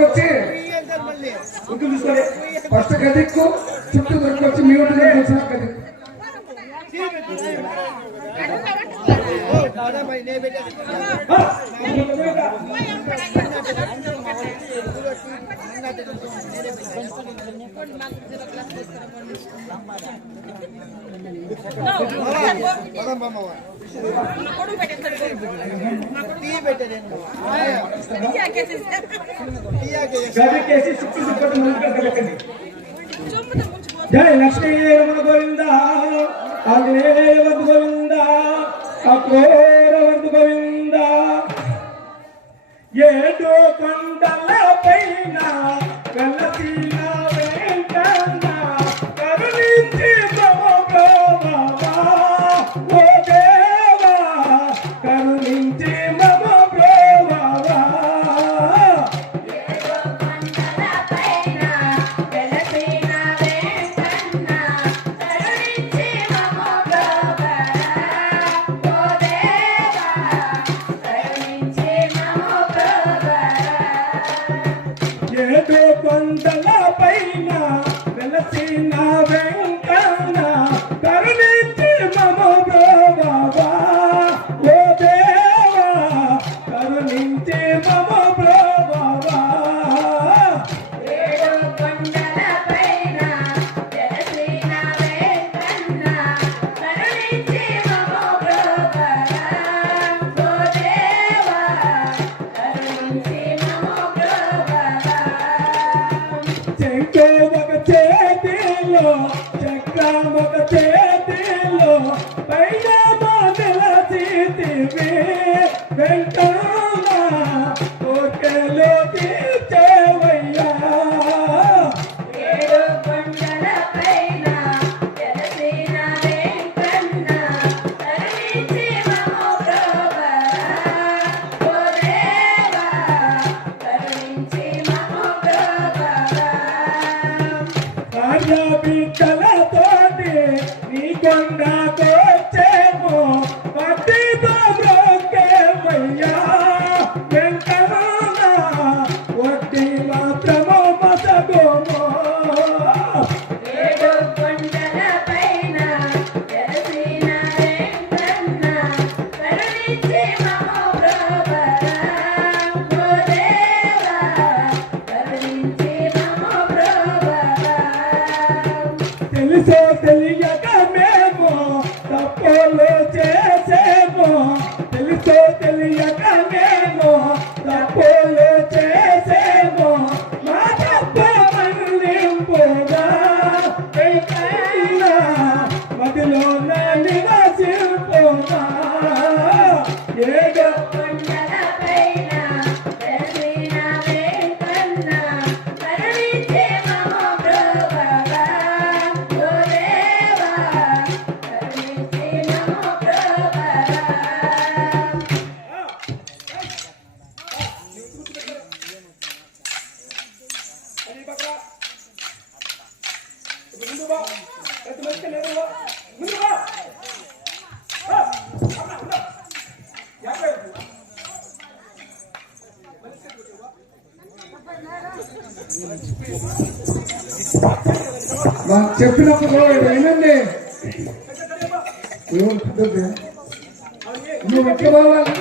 వచ్చి ఫస్ట్ గదిక్కు చుట్టూ దొరికొచ్చి మీ ఊళ్ళో గదిక్కు జయ లక్ష్మీ గోవింద గోవింద అక్రోరవద్దు గోవింద ఏడు కొండల పైన వెలసిన వెంకన్న కరుణించి బాబా ఓ దేవా కరుణించి కొండల పైన వెలసిన వెంకన్న కరుణించి మమ బాబా ఓ దేవా కరుణించి మమ బాబా ఏడు కొండల పైన వెలసిన వెంకన్న కరుణించి మమ బాబా ఓ దేవా కరుణించి మమ ఒక చేతిలో చక్రమొక చేతిలో పైన మాటల చేతివే వెంకన్న కోర్కెలో తీర్చేవయ్యా ఏడు కొండల పైన వెలసిన వెంకన్న కరుణించి మమ బాబా ఓ దేవా కరుణించి మమ బాబా బిడ్డలతోటి నీ కొండకొచ్చేమో పట్టితో బ్రోకేమయ్యా వెంకన్న వడ్డీ మాత్రమో మసగోమో ఏడు కొండల పైన వెలసిన వెంకన్న కరుణించి మమ బాబా ఓ దేవా కరుణించి మమ బాబా తెలుసో తెలియక మేము తప్పులు చేసేమో తెలుసో తెలియక మేము తప్పులు చేసేమో మా తప్పు మన్నింపుగా మదిలో నివసింపుగా ఏదో కొండల పైన వెలసిన వెంకన్న కరుణించి మమ బాబా ఓ దేవా కరుణించి మమ బాబా చెప్పినప్పుడు ఏమండి నువ్వు ఎట్లా పోవాలి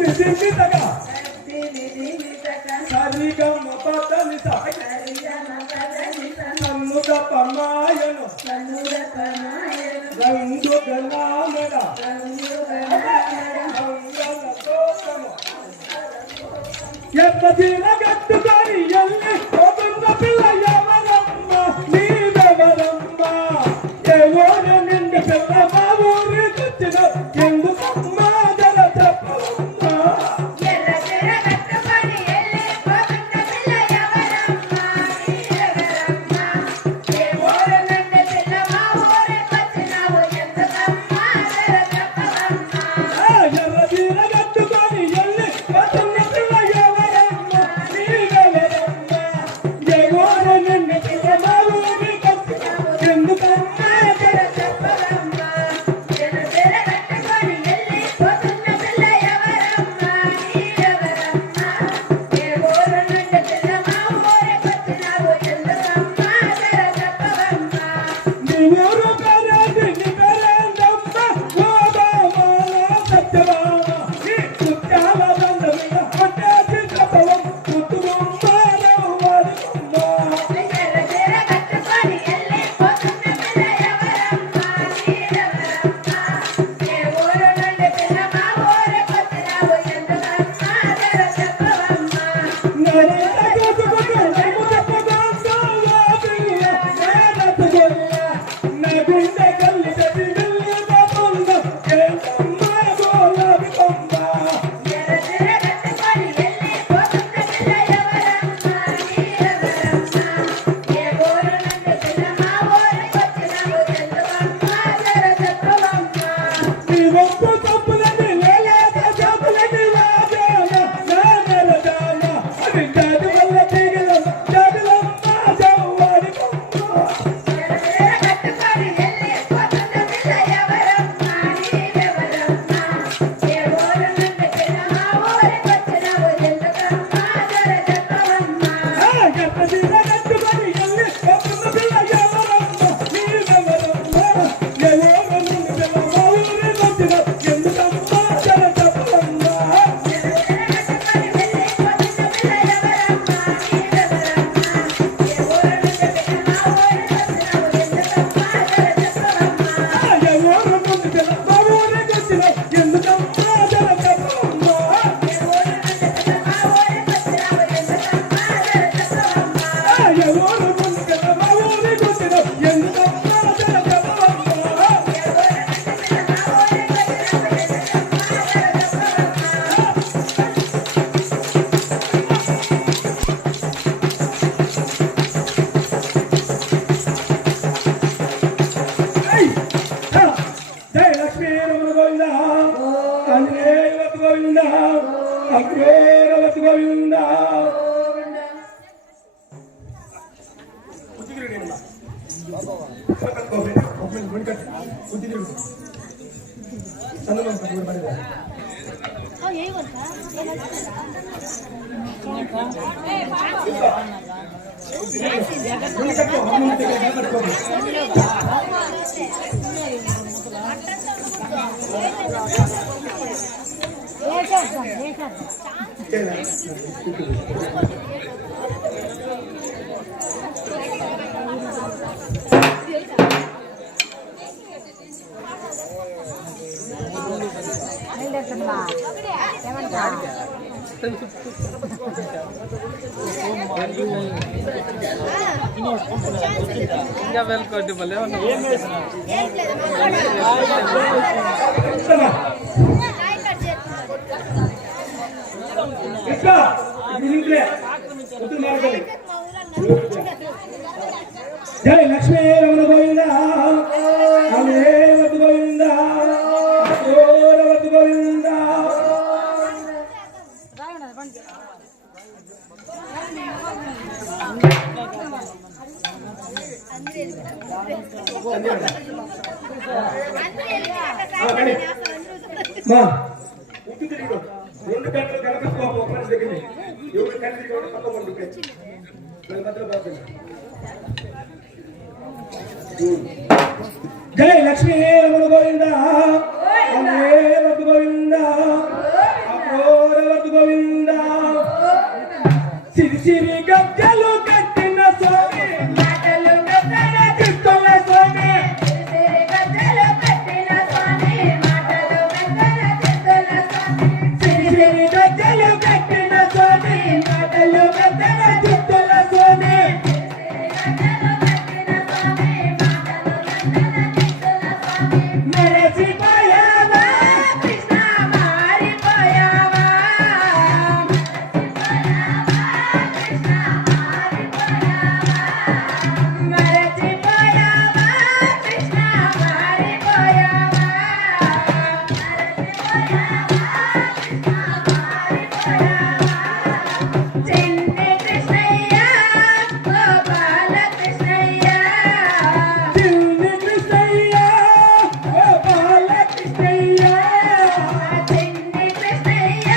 నిధితగా సరిగమ పదనిస సన్నుద పమాయను రంగు గలామర ఎప్పటిన గట్టుకొని ఎల్లి పోతున్న పిల్ల ఎవరమ్మ నీవెవరమ్మ ఎవరు నిండు పిల్ల మా ఊరి తెచ్చిన ఎందుకమ్మ జర చెప్పవమ్మ ఇంకా వెల్కోటి బలే జై లక్ష్మీ రమణ గోవింద అమేవతి గోవింద అఘోరవతి గోవింద రెండు గంటలు కలపసుకోవాలి ఒక మనిషి దగ్గర ఎవరు కలిసి పక్క జై లక్ష్మీ రమణ గోవింద అమేవతి గోవింద సిరి సిరి గజ్జలు కట్టిన స్వామి మాటలు గద్దర చిత్తుల స్వామి సిరి గద్దలు కట్టిన స్వామి మాటలు గద్దర చిత్తుల స్వామి సిరి సిరి గజ్జలు కట్టిన స్వామి మాటలు గద్దర చిత్తుల స్వామి సిరి గద్దలు కట్టిన స్వామి మాటలు గద్దర చిత్తుల స్వామి నరసిపోయావా కృష్ణ మారిపోయావా కృష్ణ మారిపోయావా మరచిపోయావా కృష్ణ మారిపోయావా చిన్ని కృష్ణయ్య గోపాల కృష్ణయ్య చిన్ని కృష్ణయ్య గోపాల కృష్ణయ్య చిన్ని కృష్ణయ్య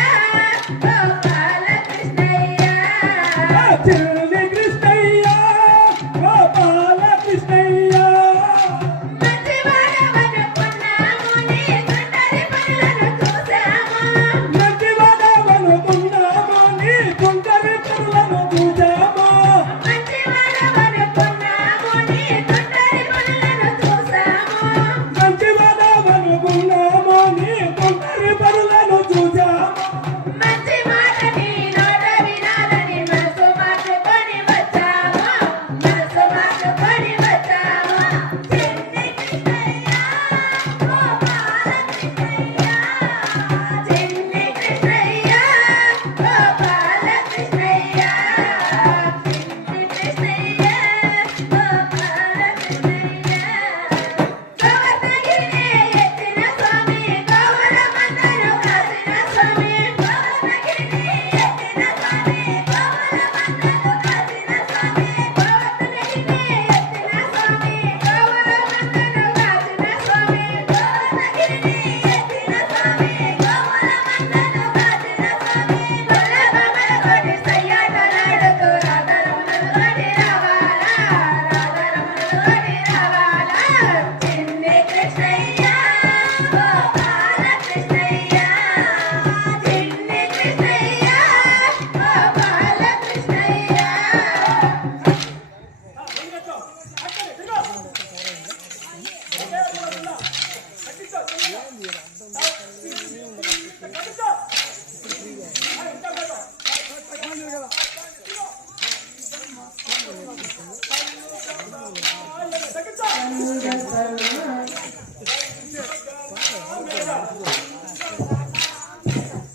గోపాల కృష్ణయ్య చిన్ని కృష్ణయ్య గోపాల కృష్ణయ్య మంచివాడవనుకున్నాము నీ గుండరి పనులను చూసాము మంచివాడవనుకున్నాము నీ కుందరి పనులను చూసాము మంచివాడవనుకున్నాము నీ గుండరి పనులను చూసాము మంచివాడవనుకున్నాము నీ కుందరి పనులను చూసాము మంచి మాట నీ నోట వినాలని మనసు మార్చుకొని వచ్చాము మనసు మార్చుకొని వచ్చాము చిన్ని కృష్ణయ్య గోపాల కృష్ణయ్య చిన్ని కృష్ణయ్య గోపాల కృష్ణయ్య చిన్ని కృష్ణయ్య గోపాల కృష్ణయ్య గోవర్ధగిరినే ఎత్తిన స్వామి గోవరమందను కాసిన స్వామి గోవర్ధగిరినే ఎత్తిన స్వామి గోవరమందను కాసిన స్వామి గోవర్ధగిరినే ఎత్తిన స్వామి గోవరమందను కాసిన స్వామి గోవర్ధగిరినే ఎత్తిన స్వామి గోవరమందను కాసిన స్వామి గొల్లబొమ్మలతోటి సయ్యాటలాడుతూ రాధరమణులతోటి రావాలా రాధరమణులతోటి రావాలా చిన్ని కృష్ణయ్య గోపాల కృష్ణయ్య చిన్ని కృష్ణయ్య గోపాల కృష్ణయ్య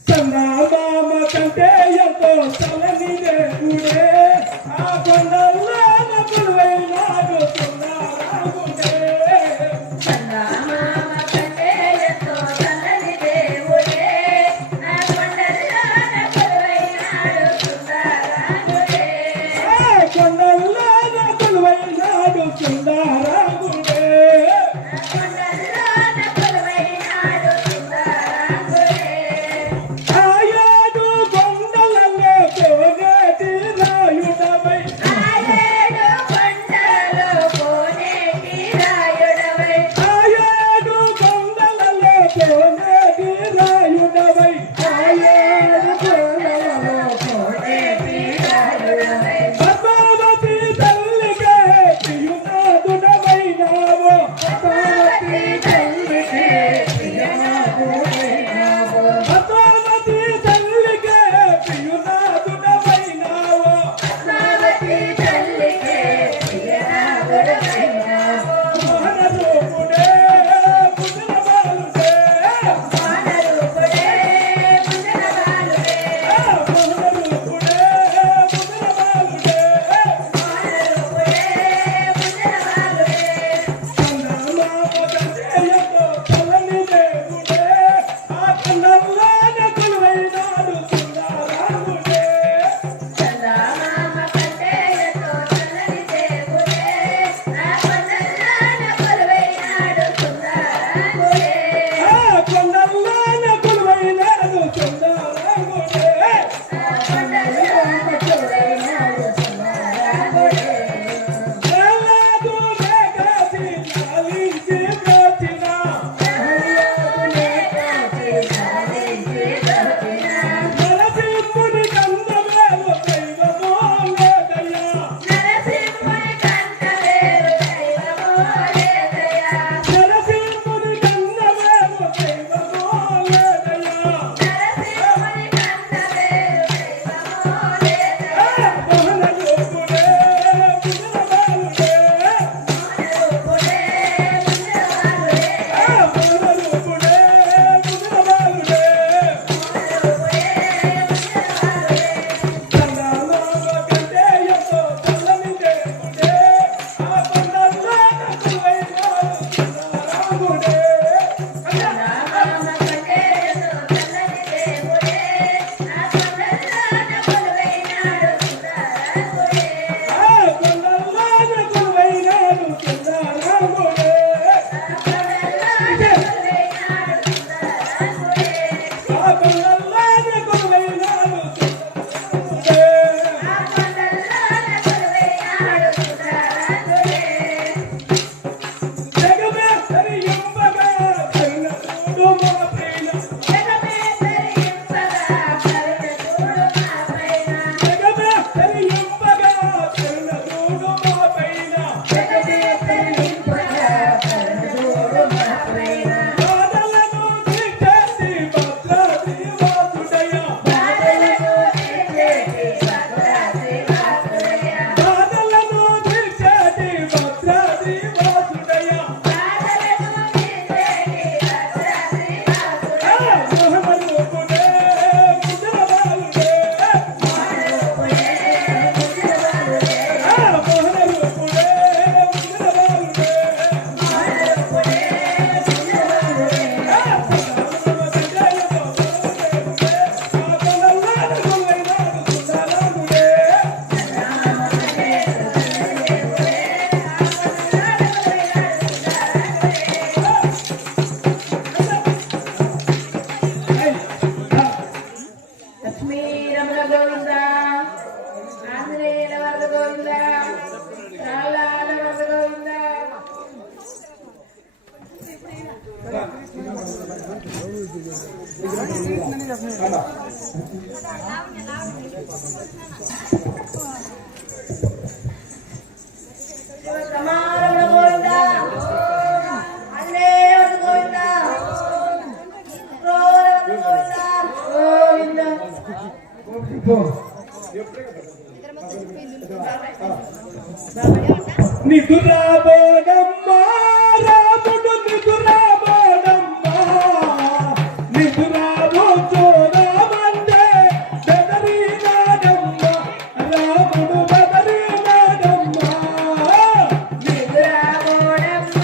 చందమామ కంటే ఎంతో చల్లని దేవుడే ఆ కొండల్లో నకులైనాడు సుందరాముడే చందమామ కంటే ఎంతో చల్లని దేవుడే నా కొండల్లోన కొలువైనాడు సుందరాముడే ఆ కొండల్లో నకులైనాడు సుందరాముడే నా కొండల్లోన కొలువైనాడు సుందరాముడే ఆయాడు కొండలలో పోగేటి రాయుడవై ఆయేడు కొండలలో శివసమారమణ గోవింద అన్నే గోవింద గోవింద నిదురాబోడమ్మా రాముడు నిదురాబోడమ్మా నిదురాబోతు రామంటే బెదరినాడమ్మా రాముడు బెదరినాడమ్మా నిద్రాబోడమ్మ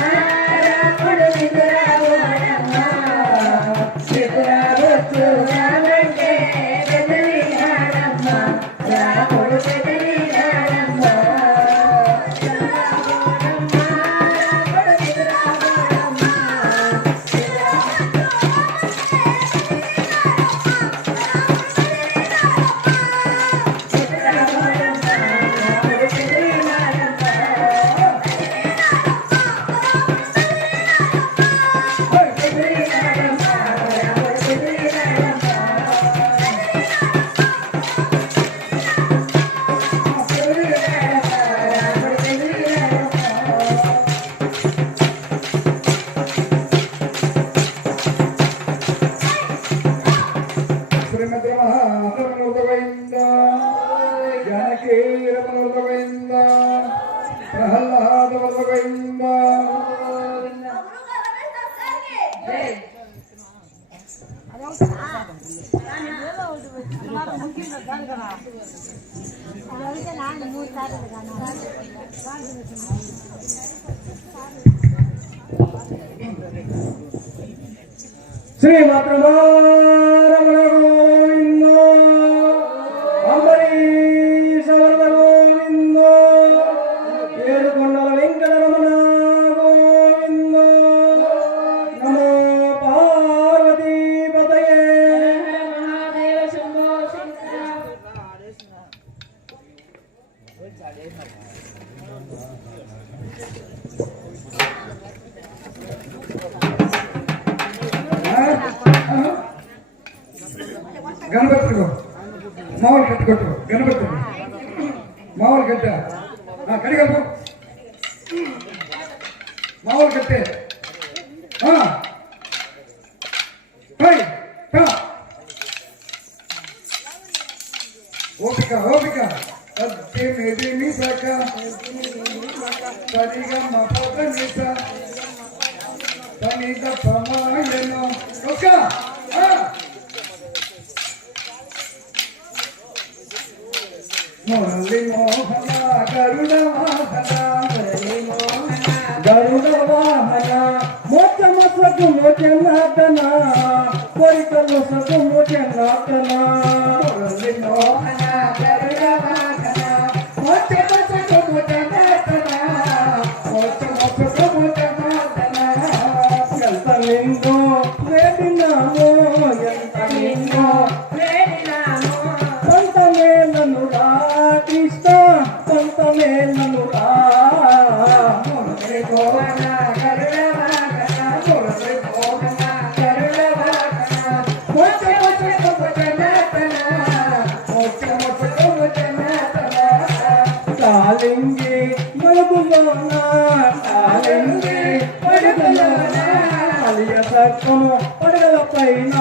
రాముడు నిద్రాబోడమ్మ నిద్రాబోతు రామంటే బెదరినాడమ్మ రాముడు శ్రీ మాతృరమణ గోవింద అంబరీష వరద గోవింద ఏడుకొండల వెంకటరమణ గోవింద నమో పార్వతీపతయే మహాదేవ శంభో శంకర గణపతికో మామూలు కట్టుకొట్టు గణపతి మామూలు కట్ట కడిగలుపు మామూలు కట్టే ఓపిక ఓపిక మెది నిసక సరిగా మా పద నిస పనిద పమాయను ఒక్క మురళి మోహన గరుడ వాహన గరుడ వాహన మోచమ సగు మోచనాతన కోరికలు సగు మోచనాతన మురళి మోహన గరుడ వాహన మోచమ సగు మోచనాతన మోచమ సగు మోచనాతన ఎంత నిందో వేడినామో ఎంత నిందో వేడినామో కొంత మేలనురా కృష్ణ కొంత మేలనురా మురళి మోహన గరుడ వాహన మురళి మోహన గరుడ వాహన మోచమ సగు మోచనాతన మోచమ సగు మోచనాతన కాలింగి మలుగులోన కాలింగి పడుగులోన కలియ సర్పము పడగల పైన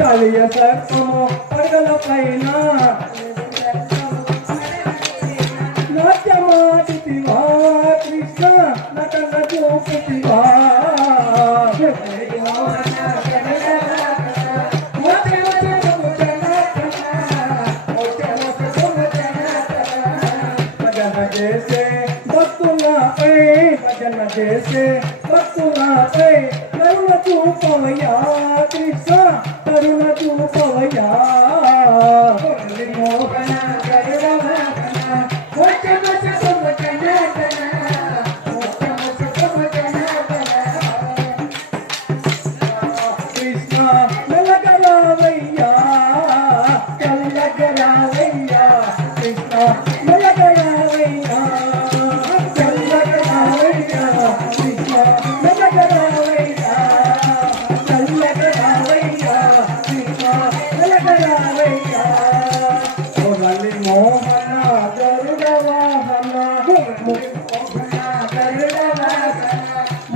కలియ సర్పము పడగల పైన నాట్యమాడితివా కృష్ణ నటన చూపితివా భజన చేసే భక్తులపై భజన చేసే భక్తులపై కరుణ చూపవయ్యా కృష్ణ కరుణ చూపవయ్యా మురళి మోహన గరుడ వాహన మోచమ సగు మోచనాతన మోచమ సగు మోచనాతన కృష్ణ మెలగరావయ్యా చల్లగరావయ్యా కృష్ణ మెలగరావయ్యా చల్లగరావయ్యా కృష్ణ మెలగరావయ్యా చల్లగరావయ్యా కృష్ణ మెలగరావయ్యా మురళి మోహన గరుడ వాహన మోహన గరుడ వాహన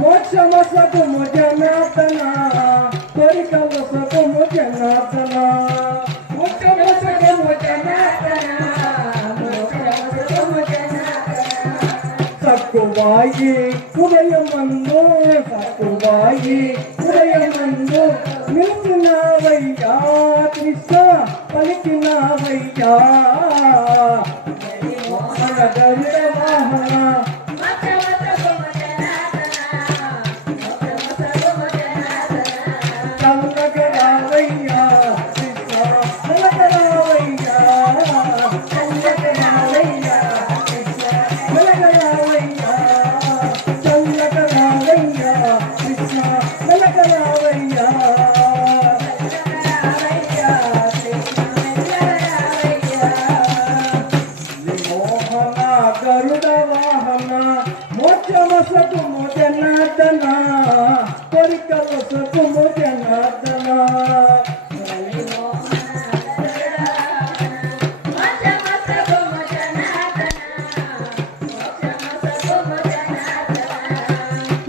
మోక్షమ సగు జనార్దన కోరికల సగు జనార్దన మోక్షమ సగు జనార్దన మోక్షమ సగు జనార్దన సక్కుబాయి ఉదయమందు సక్కుబాయి ఉదయమందు నిలిచినావయ్యా కృష్ణ పలికినావయ్యా మోహన గరుడ వాహన మోక్షమ సగు మోచనాతన మోక్షమ సగు మోచనాతన చల్లగరావయ్యా కృష్ణ చల్లగరావయ్యా చల్లగరావయ్యా కృష్ణ చల్లగరావయ్యా చల్లగరావయ్యా కృష్ణ చల్లగరావయ్యా మోహన గరుడ వాహన మోక్షమ సగు జనార్దన కోరికల సగు జనార్దన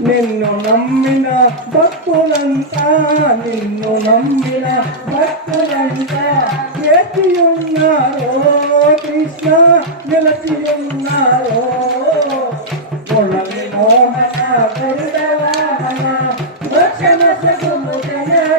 నిన్ను నమ్మిన భక్తులంతా నిన్ను నమ్మిన భక్తులంతా వేచియున్నారో కృష్ణ నిలచియున్నారో మురళి మోహన గరుడ వాహన మోక్షమ సగు జనార్దన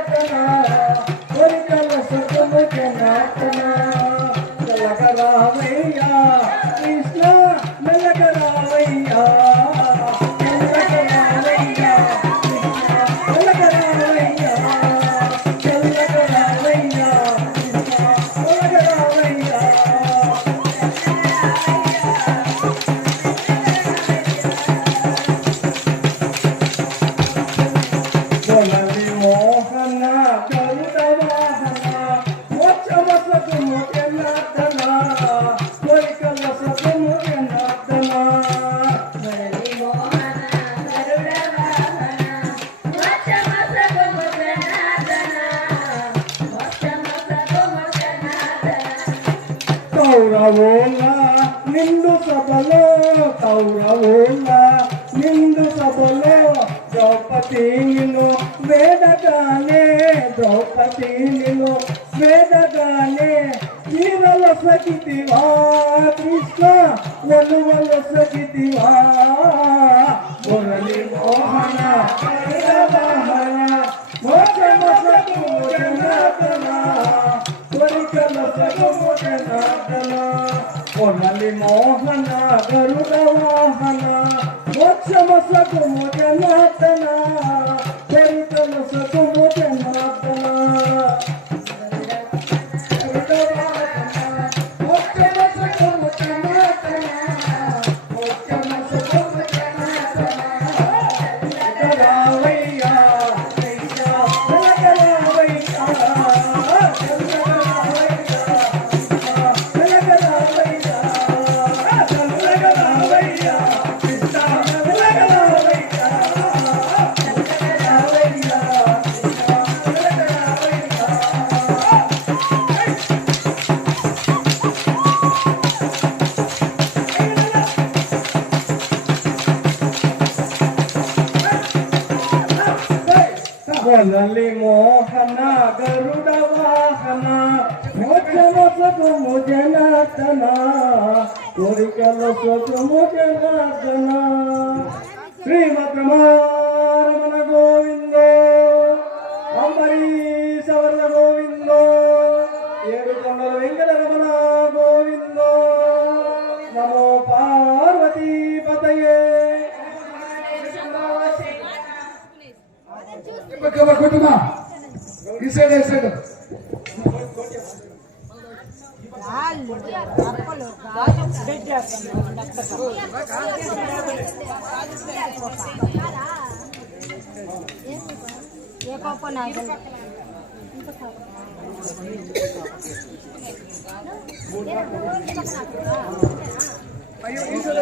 కౌరవుల నిండు సభలో కౌరవుల నిండు సభలో ద్రౌపది నిన్ను వేదగానే ద్రౌపది నిన్ను వేదగానే ఈరల సగితివా కృష్ణ ఒలువల సగితివా మురళి మోహన వాహన మోక్షమ సగు జనార్దన కోరికల సగు జనార్దన మురళి మోహన గరుడ వాహన మోక్షమ సగు జనార్దన కోరికల సగు జనార్దన మురళి మోహన గరుడ వాహన మోక్షమ సగుము జనార్దన కోరికల సగుము జనార్దన శ్రీమద్రమారమణ గోవిందో అంబరీశవర్ణ గోవిందో ఏడుకొండల వెంకటరమణ గోవిందో నమో పార్వతీ పతయే కొట్టుమా ఈ సైడ్ ఈ సైడ్ అయ్యో ఈ సైడ్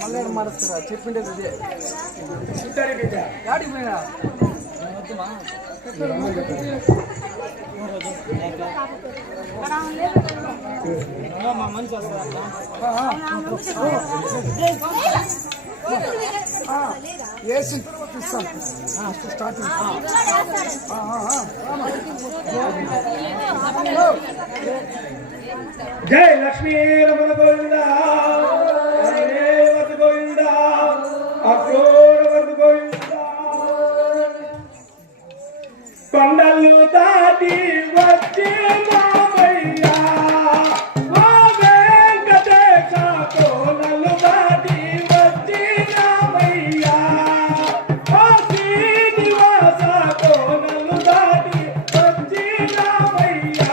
మళ్ళీ మారుస్తారా చెప్పిండేది గాడికి పోయినా జై లక్ష్మీ రమణ గోవింద గోవింద అక్రోరవర్ధ గోవింద కొండలు దాటి వచ్చి మామయ్యా మా వెంకటేశ కోనలు దాటి వచ్చి రామయ్యా మా శ్రీనివాస కోనలు దాటి వచ్చి రామయ్యా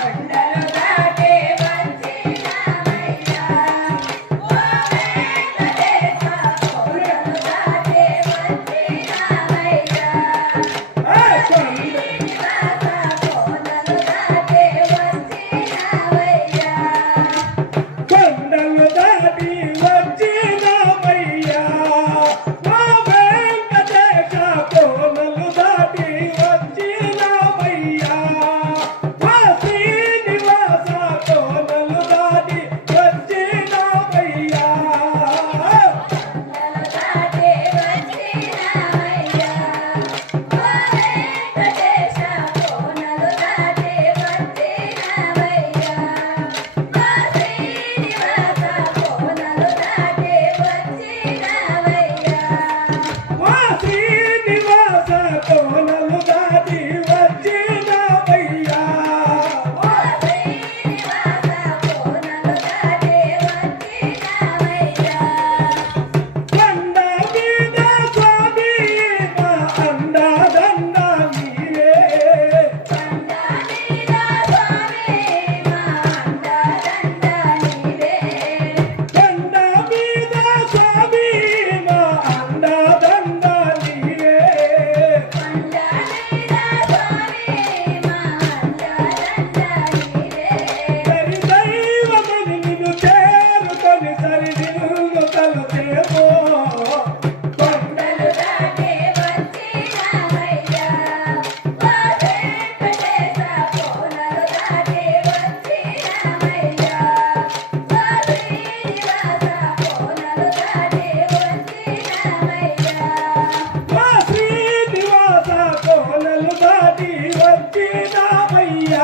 కొండలు దాటి వచ్చి రామయ్యా ఓ వెంకటేశ కోనలు దాటి వచ్చి రామయ్యా కొండలు దాటి వచ్చి రామయ్యా మా వెంకటేశ కోనలు దాటి వచ్చి రామయ్యా మా శ్రీనివాస కోనలు దాటి వచ్చి రామయ్యా మా శ్రీనివాస కోనలు దాటి వచ్చి రామయ్యా కొండ మీద స్వామి మా అండదండ నీవే కొండ మీద స్వామి మా అండదండ నీవే కొండ మీద వచ్చినామయ్యా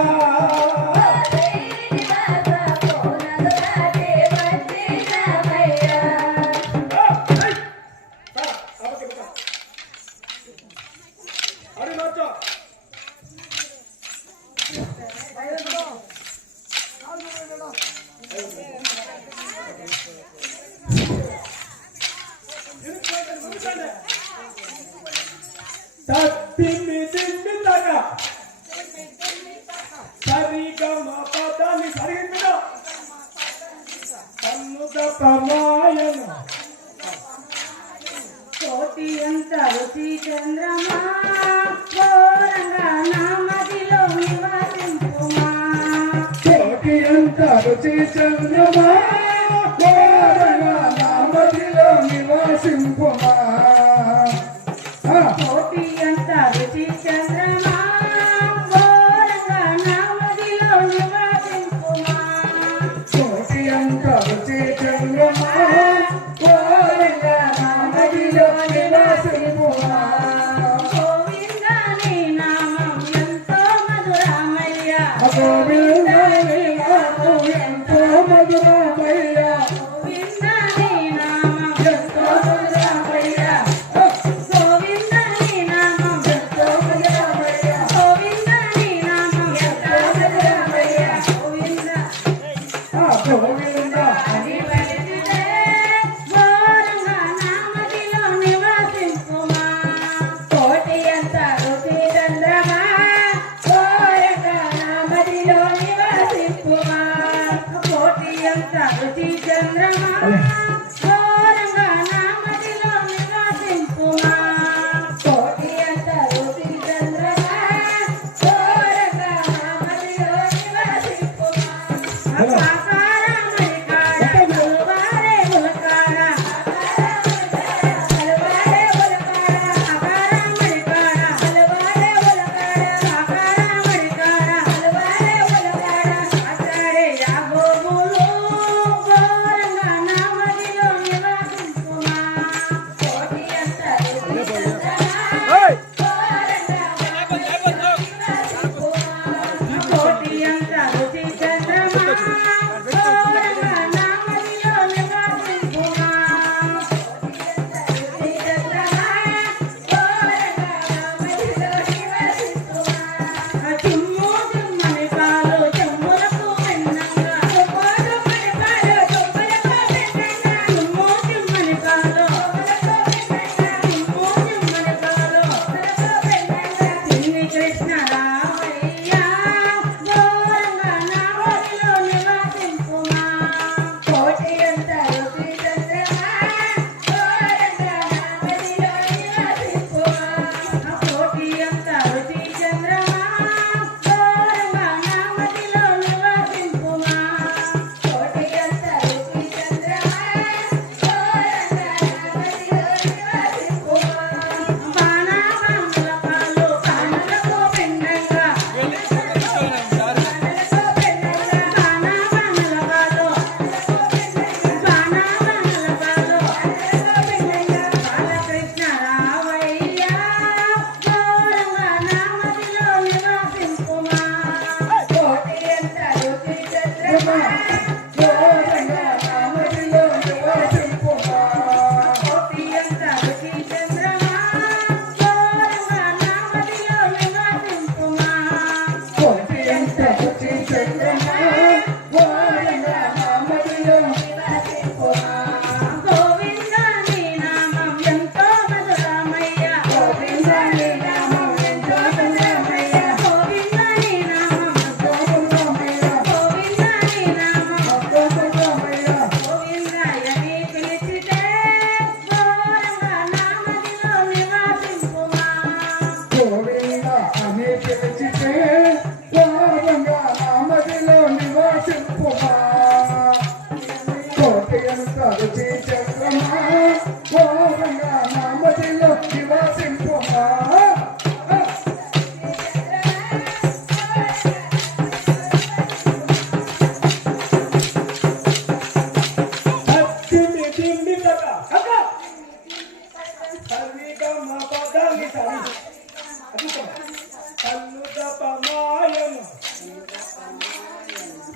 శ్రీనివాస కోనలు దాటి వచ్చినామయ్యా అరే నాచో తత్తిమి దిమ్మి తగ సరిగమ పదాన్ని సరిగిన అన్నుద పమాయన కోటి అంత రుచి చంద్రమా ఘోరంగా నామదిలో నివాసింపుమా కోటి అంత రుచి చంద్రమా కోరగా నామదిలో నివాసింపుమా కోటి అంత రుచి చంద్రమా ఘోరంగా నామదిలో నివాసింపుమా కోటి అంత రుచి చంద్రమా కోరగా నామదిలో నివాసింపుమా గోవింద నీ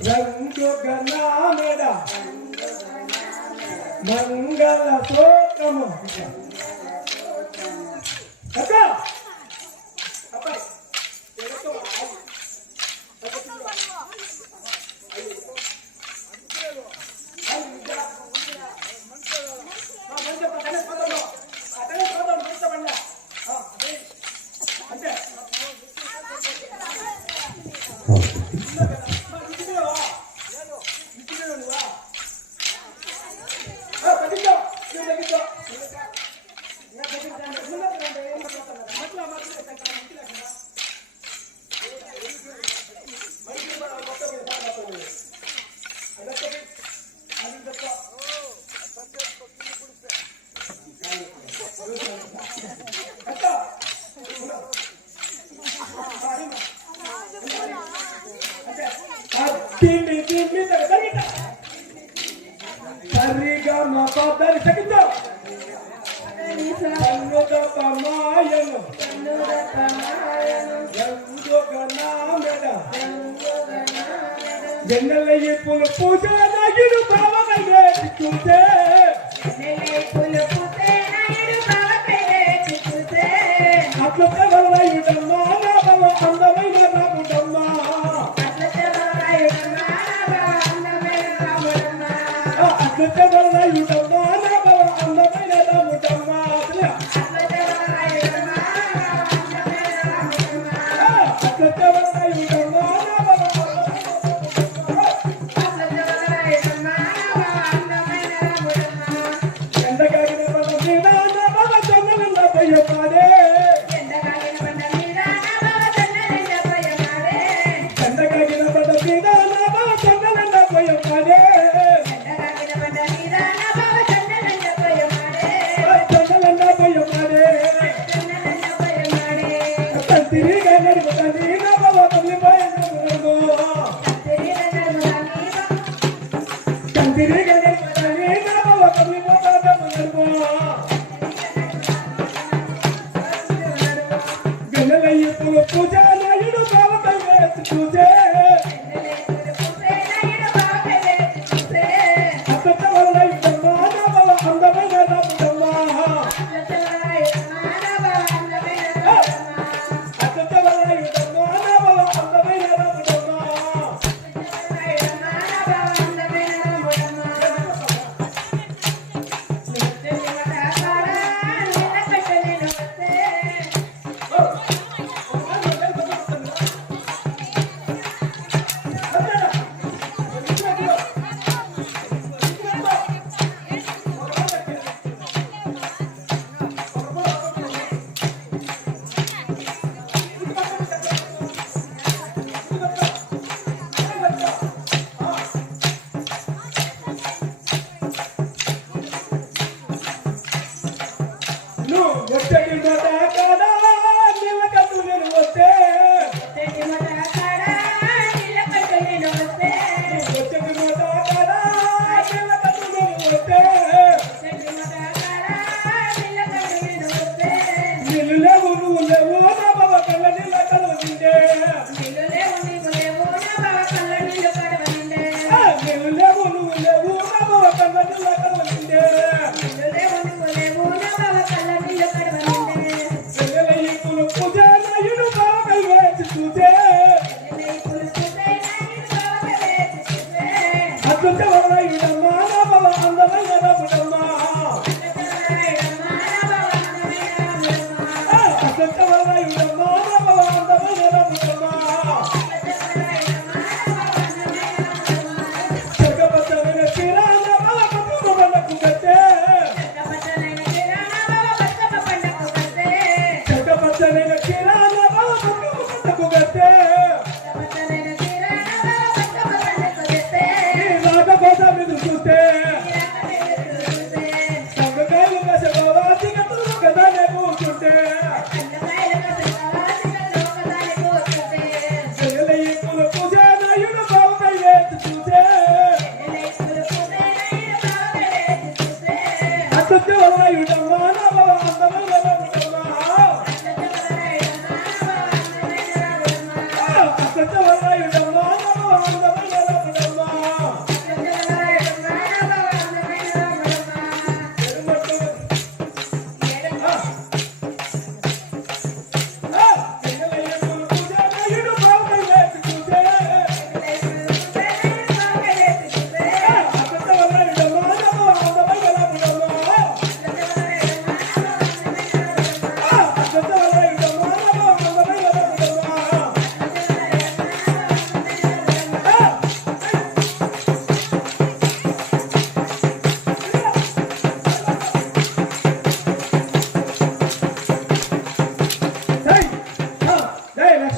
రంగు గణామెడ మంగళ సూత్రము అక్క అబ్బాయి తిండి తిండి తగ్గ సరిగా మా పాదాన్ని తగ్గించు మాయను జన్నెల్లయ్యి పూలు పూజలు బావకయ్యే చూసే అట్లా వల్లయుడమ్మా నా బావ అందమైన రాముడమ్మా అట్లా వల్లయుడమ్మా నా బావ అందమైన రాముడమ్మా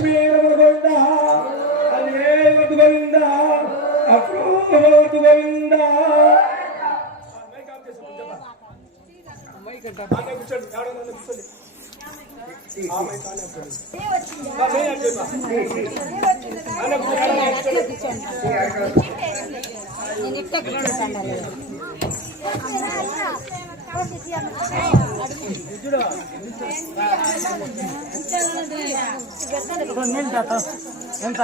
లక్ష్మీ గోవింద అదే గోవింద అప్రూవతు గోవింద ఎంత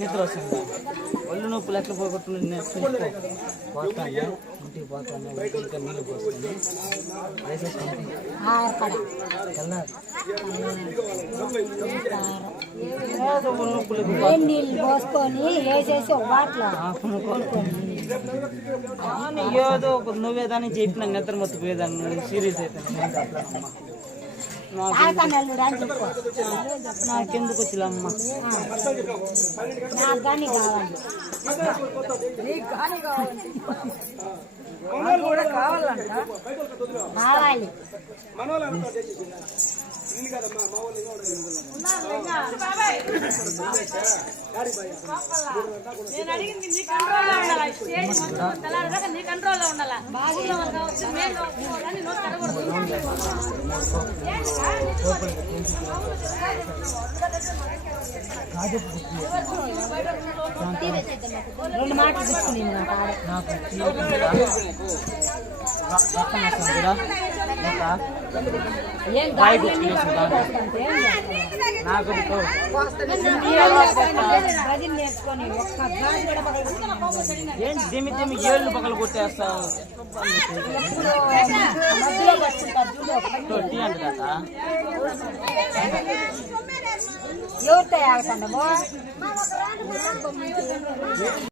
నిద్ర వస్తుంది ఒళ్ళు నొప్పులు ఎట్లా పోగొట్టుకుని పోతాను ఇంటికి పోతాను ఇంకా నీళ్ళు పోస్తాను నీళ్ళు పోసుకొని వేసేసి ఒక బాటలో ఏదో ఒక నువ్వేదాన్ని చెప్పిన నిద్ర మొత్తిపోయేదాన్ని సీరియస్ అయిపోయింది నాకెందుకు వచ్చిలమ్మ నాకు కానీ కావాలి కావాలి నేను అడిగింది నీ కంట్రోల్లో ఉండాలి స్టేజ్ మొత్తం తెల్లారదాకా నీ కంట్రోల్లో ఉండాలి బాగులో కావచ్చు మేము కానీ నోట్ కరగకూడదు రెండు మాటలు తీసుకుని నేర్చుకొని ఒక్క ఏంటి దిమ్మి దిమ్మి ఏళ్ళు పగలు కొట్టేస్తావు ఎవరితో ఆగుతాండమో